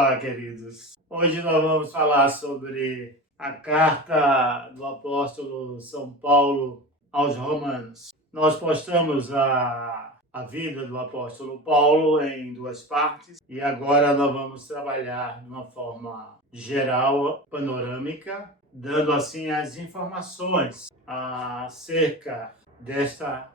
Olá, queridos. Hoje nós vamos falar sobre a carta do apóstolo São Paulo aos Romanos. Nós postamos a vida do apóstolo Paulo em duas partes e agora nós vamos trabalhar de uma forma geral, panorâmica, dando assim as informações acerca desta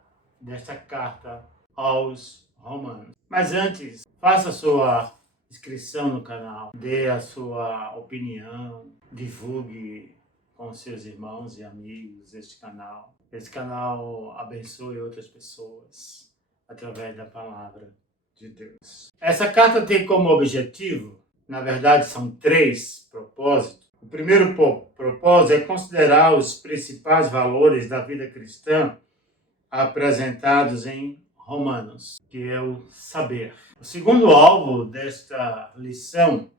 carta aos Romanos. Mas antes, faça a sua inscrição no canal, dê a sua opinião, divulgue com seus irmãos e amigos este canal. Esse canal abençoe outras pessoas através da palavra de Deus. Essa carta tem como objetivo, na verdade são 3 propósitos. O primeiro propósito é considerar os principais valores da vida cristã apresentados em Romanos, que é o saber. O segundo alvo desta lição,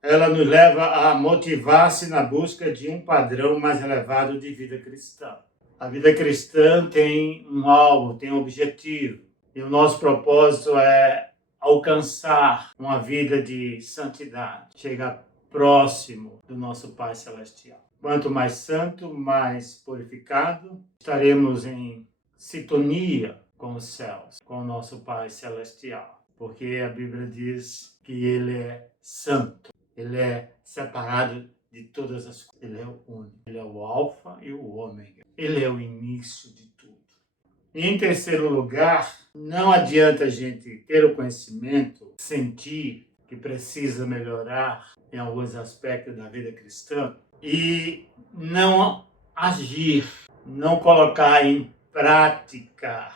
ela nos leva a motivar-se na busca de um padrão mais elevado de vida cristã. A vida cristã tem um alvo, tem um objetivo, e o nosso propósito é alcançar uma vida de santidade, chegar próximo do nosso Pai Celestial. Quanto mais santo, mais purificado, estaremos em sintonia com os céus, com o nosso Pai Celestial. Porque a Bíblia diz que Ele é santo, Ele é separado de todas as coisas, Ele é o único, Ele é o alfa e o ômega, Ele é o início de tudo. E em terceiro lugar, não adianta a gente ter o conhecimento, sentir que precisa melhorar em alguns aspectos da vida cristã e não agir, não colocar em prática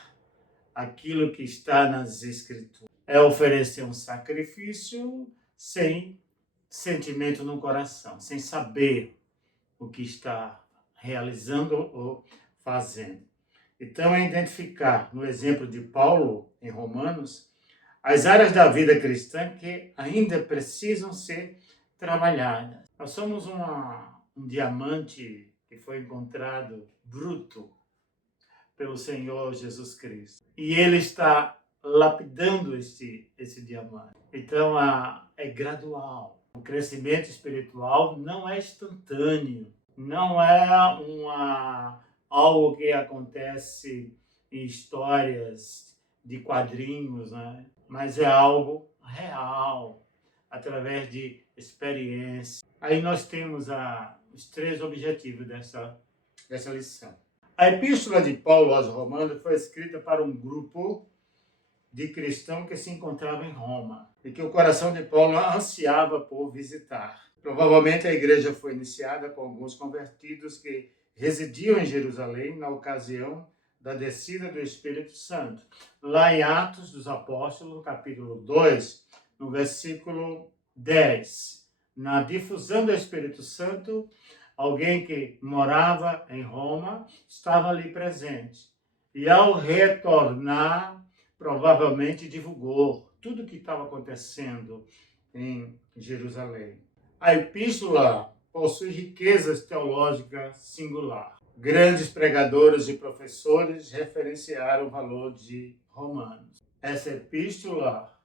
aquilo que está nas Escrituras. É oferecer um sacrifício sem sentimento no coração, sem saber o que está realizando ou fazendo. Então é identificar, no exemplo de Paulo em Romanos, as áreas da vida cristã que ainda precisam ser trabalhadas. Nós somos um diamante que foi encontrado bruto pelo Senhor Jesus Cristo. E Ele está lapidando esse diamante. Então é gradual. O crescimento espiritual não é instantâneo. Não é algo que acontece em histórias de quadrinhos, né? Mas é algo real, através de experiência. Aí nós temos os 3 objetivos dessa lição. A epístola de Paulo aos Romanos foi escrita para um grupo de cristãos que se encontrava em Roma e que o coração de Paulo ansiava por visitar. Provavelmente a igreja foi iniciada com alguns convertidos que residiam em Jerusalém na ocasião da descida do Espírito Santo. Lá em Atos dos Apóstolos, capítulo 2, no versículo 10, na difusão do Espírito Santo, alguém que morava em Roma estava ali presente. E ao retornar, provavelmente divulgou tudo o que estava acontecendo em Jerusalém. A epístola possui riquezas teológicas singular. Grandes pregadores e professores referenciaram o valor de Romanos. Essa epístola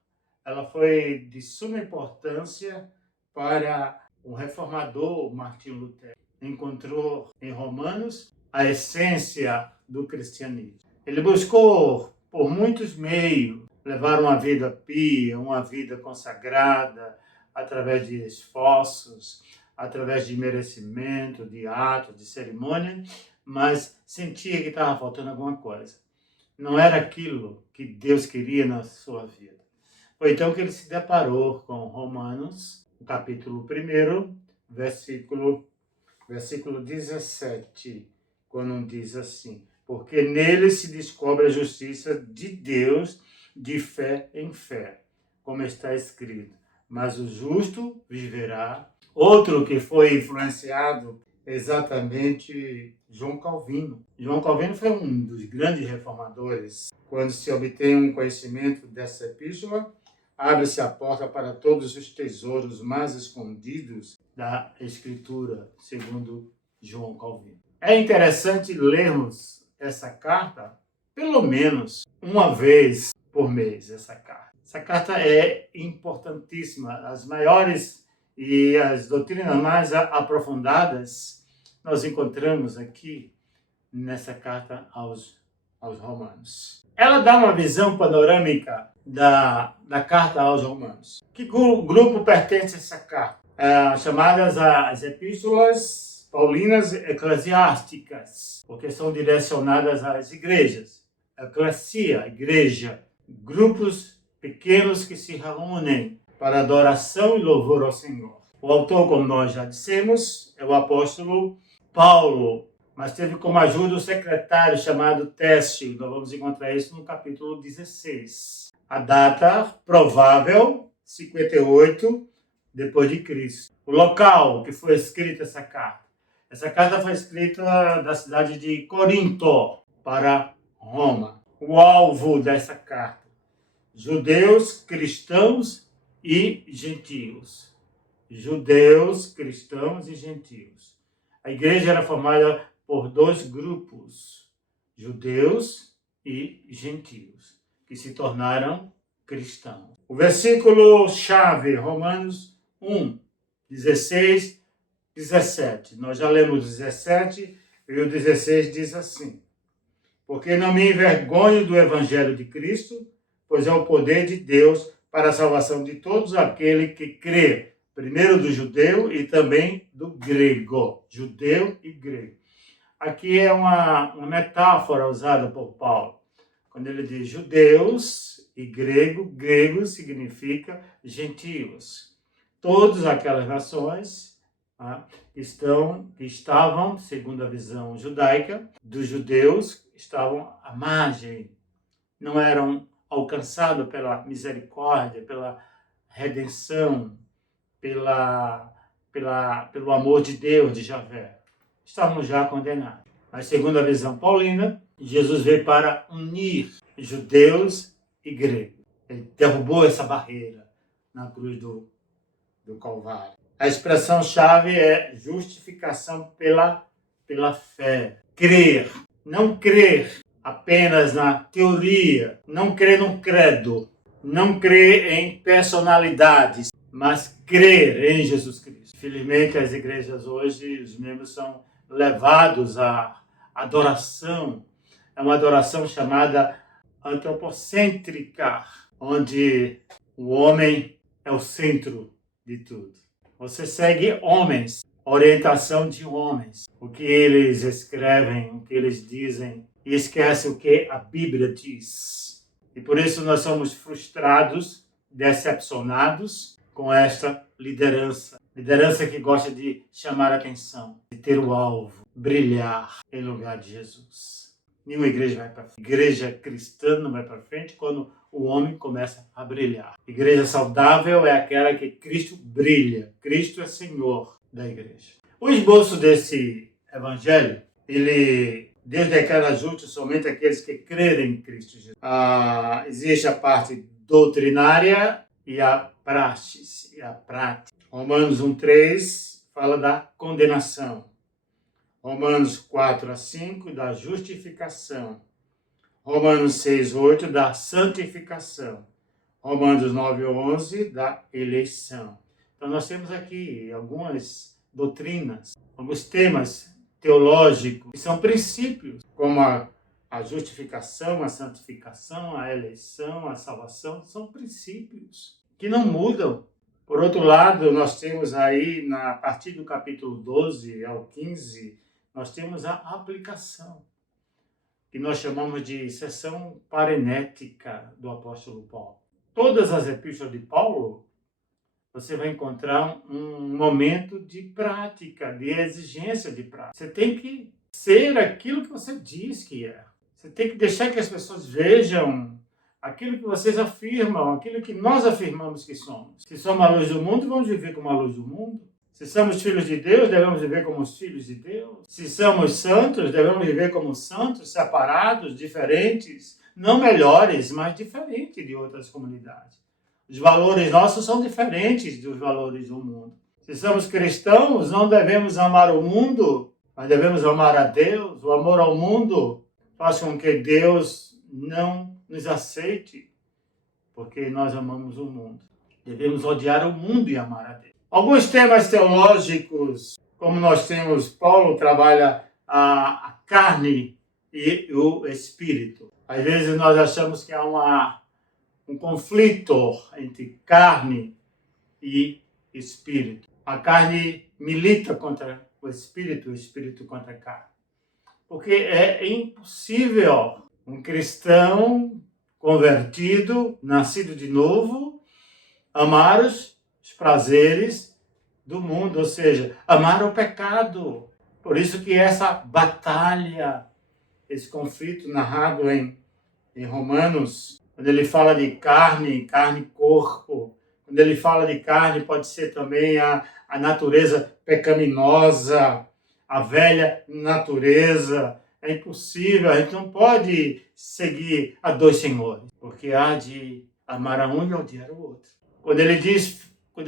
ela foi de suma importância para o reformador Martinho Lutero. Encontrou em Romanos a essência do cristianismo. Ele buscou, por muitos meios, levar uma vida pia, uma vida consagrada, através de esforços, através de merecimento, de atos, de cerimônia, mas sentia que estava faltando alguma coisa. Não era aquilo que Deus queria na sua vida. Foi então que ele se deparou com Romanos, capítulo 1, versículo 17, quando diz assim: porque nele se descobre a justiça de Deus de fé em fé, como está escrito, mas o justo viverá. Outro que foi influenciado exatamente João Calvino. João Calvino foi um dos grandes reformadores. Quando se obtém um conhecimento dessa epístola, abre-se a porta para todos os tesouros mais escondidos da Escritura, segundo João Calvino. É interessante lermos essa carta pelo menos uma vez por mês, essa carta. Essa carta é importantíssima. As maiores e as doutrinas mais aprofundadas nós encontramos aqui nessa carta aos Romanos. Ela dá uma visão panorâmica da carta aos Romanos. Que grupo pertence a essa carta? Chamadas as epístolas paulinas eclesiásticas, porque são direcionadas às igrejas. Eclesia, igreja, grupos pequenos que se reúnem para adoração e louvor ao Senhor. O autor, como nós já dissemos, é o apóstolo Paulo, mas teve como ajuda o secretário chamado Tércio. Nós vamos encontrar isso no capítulo 16. A data provável, 58 depois de Cristo. O local que foi escrita essa carta. Essa carta foi escrita da cidade de Corinto para Roma. O alvo dessa carta: judeus, cristãos e gentios. Judeus, cristãos e gentios. A igreja era formada por dois grupos, judeus e gentios, que se tornaram cristãos. O versículo-chave, Romanos 1, 16, 17. Nós já lemos o 17 e o 16 diz assim: porque não me envergonho do evangelho de Cristo, pois é o poder de Deus para a salvação de todos aqueles que crê, primeiro do judeu e também do grego, judeu e grego. Aqui é uma metáfora usada por Paulo. Quando ele diz judeus e grego, grego significa gentios. Todas aquelas nações que estavam, segundo a visão judaica, dos judeus, estavam à margem, não eram alcançados pela misericórdia, pela redenção, pelo amor de Deus, de Javé. Estavam já condenados. Mas, segundo a visão paulina, Jesus veio para unir judeus e gregos. Ele derrubou essa barreira na cruz do Calvário. A expressão-chave é justificação pela fé. Crer. Não crer apenas na teoria, não crer no credo, não crer em personalidades, mas crer em Jesus Cristo. Felizmente, as igrejas hoje, os membros são levados à adoração. É uma adoração chamada antropocêntrica, onde o homem é o centro de tudo. Você segue homens, orientação de homens, o que eles escrevem, o que eles dizem, e esquece o que a Bíblia diz. E por isso nós somos frustrados, decepcionados com esta liderança. Liderança que gosta de chamar a atenção, de ter o alvo, brilhar em lugar de Jesus. Nenhuma igreja vai para frente. Igreja cristã não vai para frente quando o homem começa a brilhar. Igreja saudável é aquela que Cristo brilha. Cristo é Senhor da igreja. O esboço desse evangelho, ele Deus declara justo somente aqueles que crerem em Cristo Jesus. Existe a parte doutrinária e a praxis, e a prática. Romanos 1:3 fala da condenação. Romanos 4:5 da justificação. Romanos 6:8 da santificação. Romanos 9:11 da eleição. Então nós temos aqui algumas doutrinas, alguns temas teológicos, que são princípios, como a justificação, a santificação, a eleição, a salvação, são princípios que não mudam. Por outro lado, nós temos aí, a partir do capítulo 12 ao 15, nós temos a aplicação, que nós chamamos de seção parenética do apóstolo Paulo. Todas as epístolas de Paulo, você vai encontrar um momento de prática, de exigência de prática. Você tem que ser aquilo que você diz que é. Você tem que deixar que as pessoas vejam aquilo que vocês afirmam, aquilo que nós afirmamos que somos. Se somos a luz do mundo, vamos viver como a luz do mundo. Se somos filhos de Deus, devemos viver como os filhos de Deus. Se somos santos, devemos viver como santos, separados, diferentes, não melhores, mas diferentes de outras comunidades. Os valores nossos são diferentes dos valores do mundo. Se somos cristãos, não devemos amar o mundo, mas devemos amar a Deus. O amor ao mundo faz com que Deus não nos aceite, porque nós amamos o mundo. Devemos odiar o mundo e amar a Deus. Alguns temas teológicos, como nós temos, Paulo trabalha a carne e o espírito. Às vezes nós achamos que há um conflito entre carne e espírito. A carne milita contra o espírito contra a carne. Porque é impossível um cristão convertido, nascido de novo, amar os prazeres do mundo, ou seja, amar o pecado. Por isso que essa batalha, esse conflito narrado em Romanos, quando ele fala de carne e corpo, quando ele fala de carne, pode ser também a natureza pecaminosa, a velha natureza. É impossível, a gente não pode seguir a dois senhores, porque há de amar a um e odiar o outro. Quando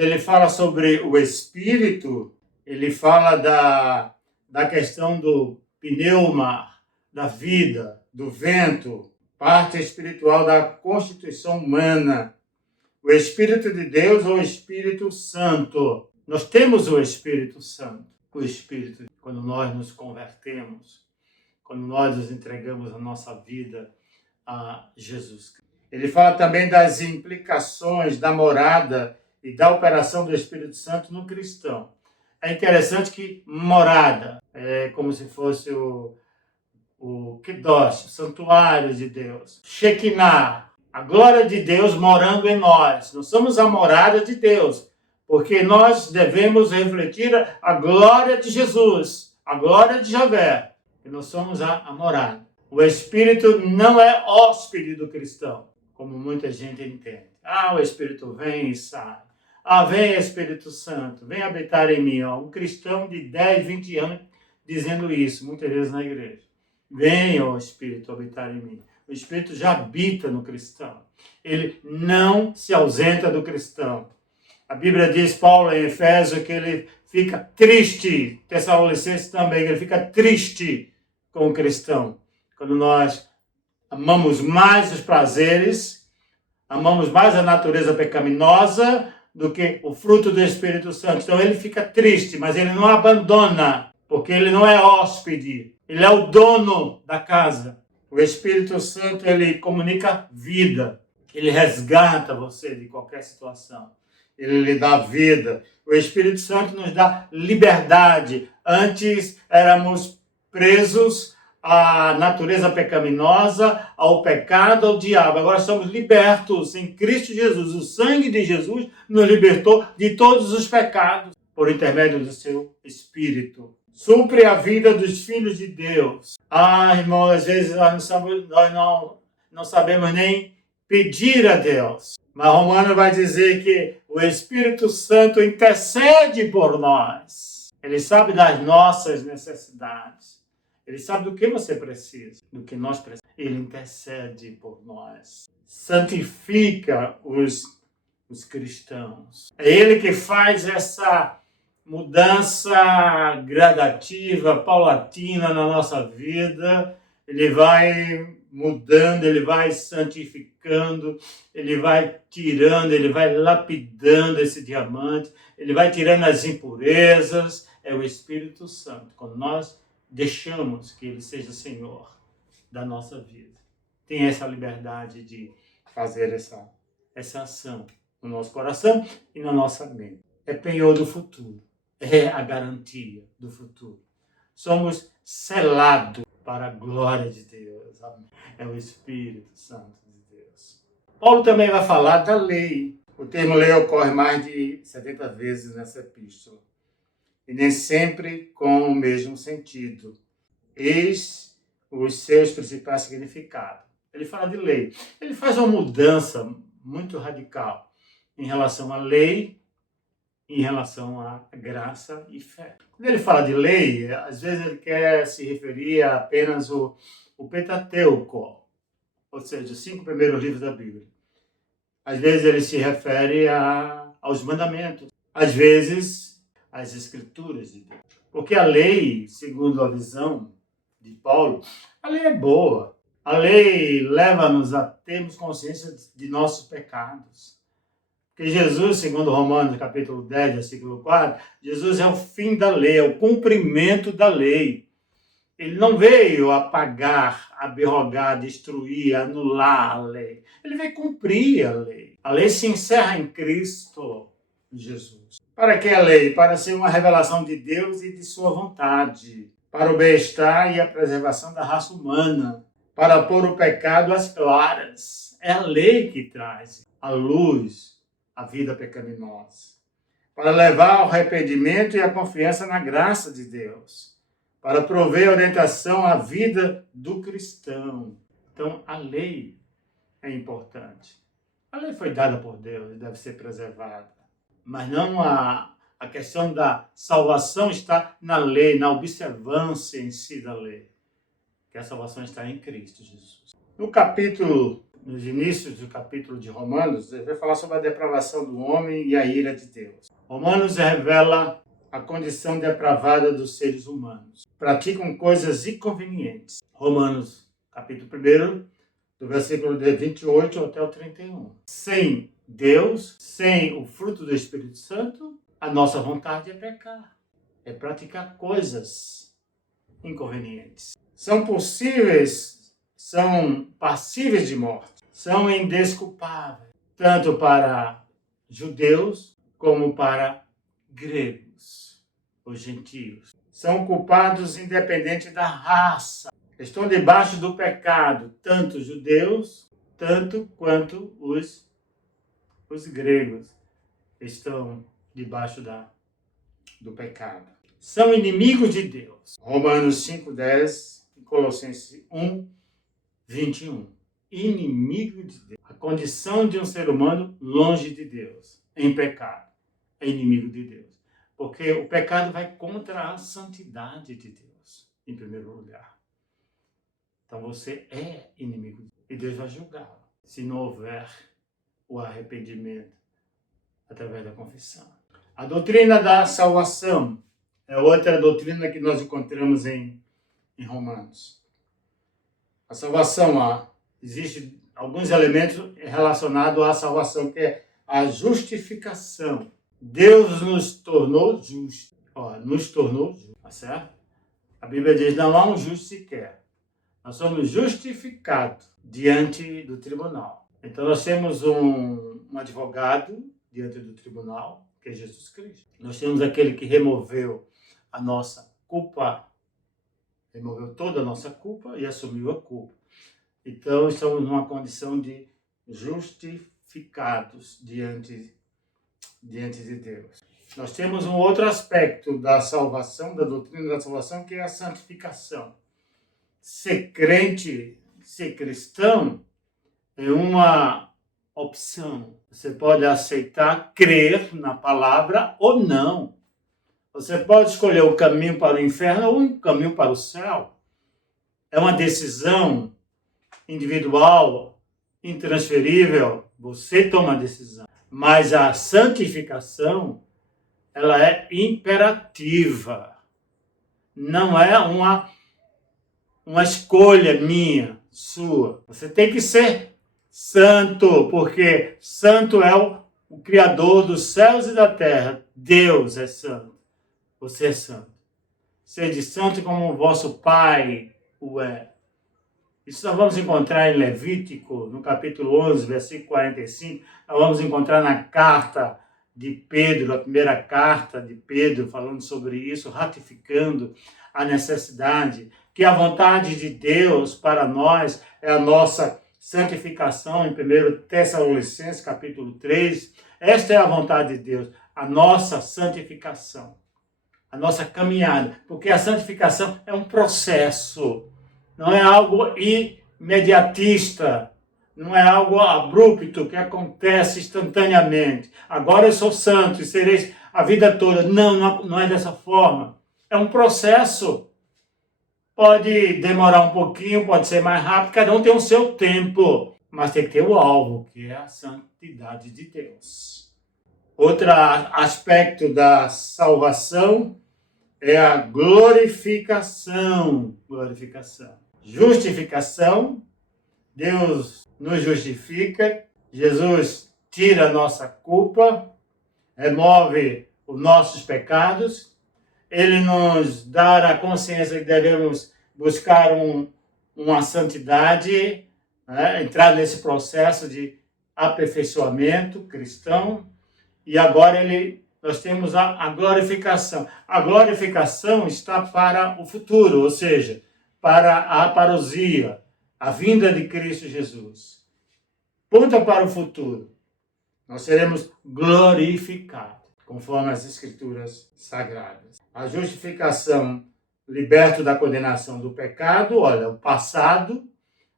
ele fala sobre o espírito, ele fala da questão do pneuma, da vida, do vento, parte espiritual da constituição humana. O Espírito de Deus ou o Espírito Santo. Nós temos o Espírito Santo. O Espírito, quando nós nos convertemos, quando nós nos entregamos a nossa vida a Jesus. Ele fala também das implicações da morada e da operação do Espírito Santo no cristão. É interessante que morada é como se fosse o Kedosh, o santuário de Deus. Shekinah, a glória de Deus morando em nós. Nós somos a morada de Deus, porque nós devemos refletir a glória de Jesus, a glória de Javé, e nós somos a morada. O Espírito não é hóspede do cristão, como muita gente entende. O Espírito vem e sai. Vem Espírito Santo, vem habitar em mim. Um cristão de 10, 20 anos dizendo isso, muitas vezes na igreja. Venha, ó Espírito, habitar em mim. O Espírito já habita no cristão. Ele não se ausenta do cristão. A Bíblia diz, Paulo em Efésios, que ele fica triste, Tessalonicenses também, ele fica triste com o cristão. Quando nós amamos mais os prazeres, amamos mais a natureza pecaminosa do que o fruto do Espírito Santo. Então ele fica triste, mas ele não abandona, porque ele não é hóspede. Ele é o dono da casa. O Espírito Santo, ele comunica vida. Ele resgata você de qualquer situação. Ele lhe dá vida. O Espírito Santo nos dá liberdade. Antes éramos presos à natureza pecaminosa, ao pecado, ao diabo. Agora somos libertos em Cristo Jesus. O sangue de Jesus nos libertou de todos os pecados por intermédio do seu Espírito. Supre a vida dos filhos de Deus. Irmão, às vezes nós não sabemos nem pedir a Deus. Mas Romano vai dizer que o Espírito Santo intercede por nós. Ele sabe das nossas necessidades. Ele sabe do que você precisa, do que nós precisamos. Ele intercede por nós. Santifica os cristãos. É Ele que faz essa mudança gradativa, paulatina na nossa vida. Ele vai mudando, ele vai santificando, ele vai tirando, ele vai lapidando esse diamante, ele vai tirando as impurezas. É o Espírito Santo. Quando nós deixamos que ele seja Senhor da nossa vida, tem essa liberdade de fazer essa ação no nosso coração e na nossa mente. É penhor do futuro. É a garantia do futuro. Somos selados para a glória de Deus. Amém. É o Espírito Santo de Deus. Paulo também vai falar da lei. O termo lei ocorre mais de 70 vezes nessa epístola. E nem sempre com o mesmo sentido. Eis os seus principais significados. Ele fala de lei. Ele faz uma mudança muito radical em relação à lei, em relação à graça e fé. Quando ele fala de lei, às vezes ele quer se referir a apenas o Pentateuco, ou seja, os 5 primeiros livros da Bíblia. Às vezes ele se refere aos mandamentos, às vezes às escrituras de Deus. Porque a lei, segundo a visão de Paulo, a lei é boa. A lei leva-nos a termos consciência de nossos pecados. Porque Jesus, segundo Romanos, capítulo 10, versículo 4, Jesus é o fim da lei, é o cumprimento da lei. Ele não veio apagar, abrogar, destruir, anular a lei. Ele veio cumprir a lei. A lei se encerra em Cristo Jesus. Para que a lei? Para ser uma revelação de Deus e de sua vontade. Para o bem-estar e a preservação da raça humana. Para pôr o pecado às claras. É a lei que traz a luz à vida pecaminosa. Para levar ao arrependimento e à confiança na graça de Deus. Para prover orientação à vida do cristão. Então, a lei é importante. A lei foi dada por Deus e deve ser preservada. Mas não a questão da salvação está na lei, na observância em si da lei. Que a salvação está em Cristo Jesus. Nos inícios do capítulo de Romanos, ele vai falar sobre a depravação do homem e a ira de Deus. Romanos revela a condição depravada dos seres humanos. Praticam coisas inconvenientes. Romanos, capítulo 1, do versículo 28 até o 31. Sem Deus, sem o fruto do Espírito Santo, a nossa vontade é pecar. É praticar coisas inconvenientes. São passíveis de morte. São indesculpáveis. Tanto para judeus como para gregos, os gentios. São culpados independente da raça. Estão debaixo do pecado, tanto os judeus, tanto quanto os gregos estão debaixo do pecado. São inimigos de Deus. Romanos 5:10 e Colossenses 1:21. Inimigo de Deus. A condição de um ser humano longe de Deus, em pecado, é inimigo de Deus. Porque o pecado vai contra a santidade de Deus, em primeiro lugar. Então você é inimigo de Deus. E Deus vai julgá-lo, se não houver o arrependimento através da confissão. A doutrina da salvação é outra doutrina que nós encontramos em Romanos. A salvação, existem alguns elementos relacionados à salvação, que é a justificação. Deus nos tornou justos. Tá certo? A Bíblia diz, não há um justo sequer. Nós somos justificados diante do tribunal. Então nós temos um advogado diante do tribunal, que é Jesus Cristo. Nós temos aquele que removeu a nossa culpa, removeu toda a nossa culpa e assumiu a culpa. Então estamos numa condição de justificados diante de Deus. Nós temos um outro aspecto da salvação, da doutrina da salvação, que é a santificação. Ser crente, ser cristão, é uma opção. Você pode aceitar, crer na palavra ou não. Você pode escolher o caminho para o inferno ou o caminho para o céu. É uma decisão individual, intransferível. Você toma a decisão. Mas a santificação, ela é imperativa. Não é uma escolha minha, sua. Você tem que ser santo, porque santo é o Criador dos céus e da terra. Deus é santo. Você é santo. Sede santo como o vosso Pai o é. Isso nós vamos encontrar em Levítico, no capítulo 11, versículo 45. Nós vamos encontrar na carta de Pedro, a primeira carta de Pedro, falando sobre isso, ratificando a necessidade, que a vontade de Deus para nós é a nossa santificação, em 1 Tessalonicenses, capítulo 3. Esta é a vontade de Deus, a nossa santificação, a nossa caminhada, porque a santificação é um processo. Não é algo imediatista, não é algo abrupto que acontece instantaneamente. Agora eu sou santo e serei a vida toda. Não é dessa forma. É um processo. Pode demorar um pouquinho, pode ser mais rápido, cada um tem o seu tempo. Mas tem que ter o alvo, que é a santidade de Deus. Outro aspecto da salvação é a glorificação. Justificação Deus nos justifica, Jesus tira a nossa culpa, remove os nossos pecados, Ele nos dá a consciência que devemos buscar uma santidade, né? Entrar nesse processo de aperfeiçoamento cristão, e agora nós temos a glorificação. A glorificação está para o futuro, ou seja, para a parousia, a vinda de Cristo Jesus. Ponta para o futuro. Nós seremos glorificados, conforme as Escrituras Sagradas. A justificação, liberto da condenação do pecado, olha, o passado,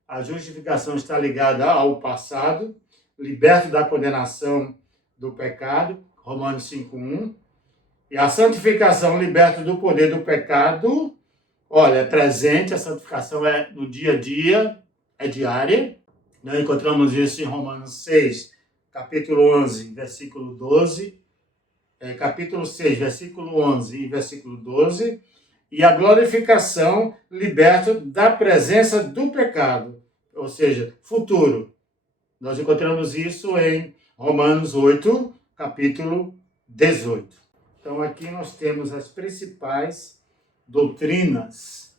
a justificação está ligada ao passado, liberto da condenação do pecado, Romanos 5:1, e a santificação, liberto do poder do pecado, olha, é presente, a santificação é no dia a dia, é diária. Nós encontramos isso em Romanos 6, capítulo 11, versículo 12, capítulo 6, versículo 11 e versículo 12, e a glorificação, liberto da presença do pecado, ou seja, futuro. Nós encontramos isso em Romanos 8, capítulo 18. Então, aqui nós temos as principais doutrinas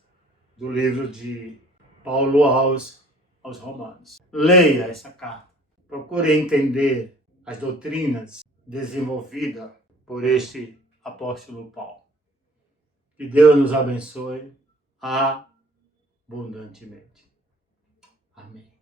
do livro de Paulo aos Romanos. Leia essa carta. Procure entender as doutrinas desenvolvidas por este apóstolo Paulo. Que Deus nos abençoe abundantemente. Amém.